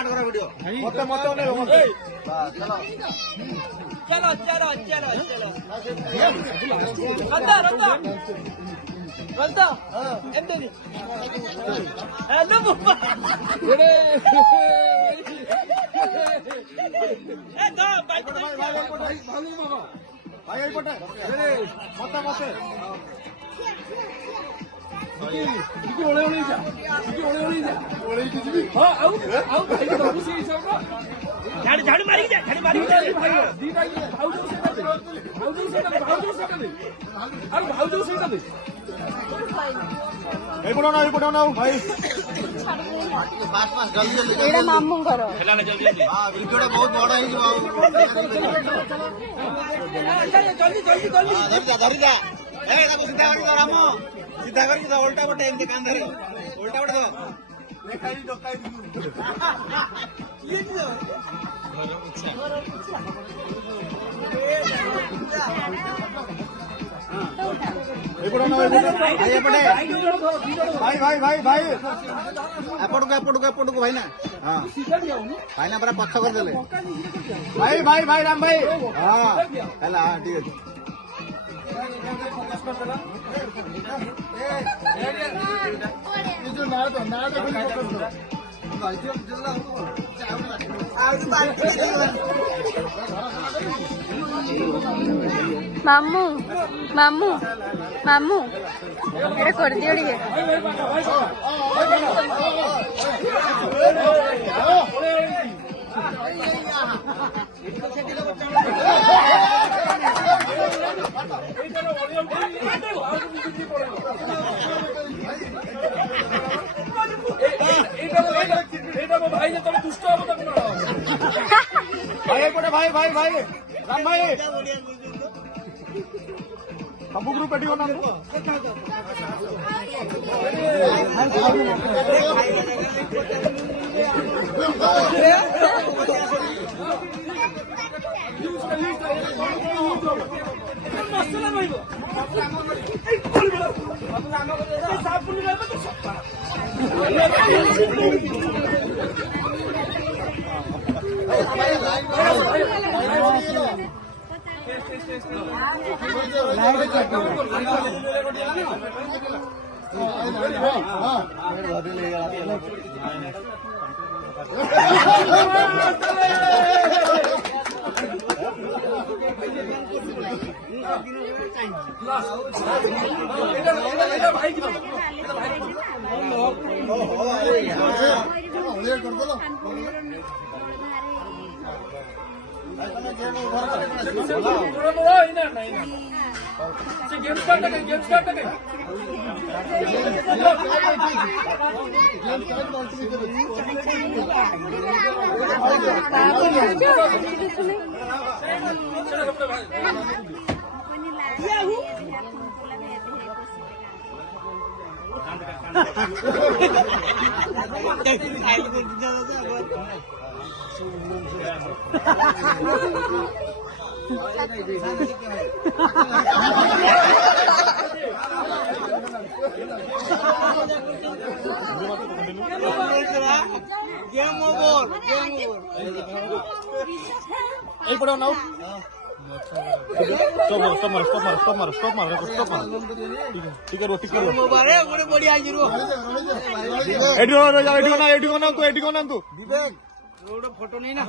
Start करो video मत मत मत चलो चलो चलो चलो रद्दा रद्दा रद्दा ಎಂತದಿ हेलो बुब्बा ए दो भाई भाई पटे मत मत 이게 오래 걸리자. 이게 오래 걸리자. 오래 걸리지. 아우 भाई 너무 सीरियस हो झाड़ू झाड़ू मारी जा झाड़ू मारी जा भाई दीदा ये भाऊजो से दे भाऊजो से दे अरे भाऊजो से दे ए पड़ो ना भाई फास्ट फास्ट जल्दी जल्दी एड़ा मामू करो हेलाने जल्दी जल्दी हां वीडियोटा बहुत बड़ा है जल्दी जल्दी जल्दी धरी जा ए ताको सीधा करी दो रामो सीधा करी दो उल्टा पटे एमते कान धरी उल्टा पटे दो लेखाई डकाई ये दो भाई एपटको भाई ना हाँ भाई ना पूरा पक्ष कर देले भाई राम भाई हाँ हेला हाँ ठीक है मामू मामू मामू एड़ा कर दियो टिके भाई राम भाई सब ग्रुप पेटी होना गेम ओवर ए पड़ो ना स्टॉप मार ठीक है मोबाइल गोटे बढ़िया जीरो एटी कोना तू विवेक गोटे फोटो नहीं ना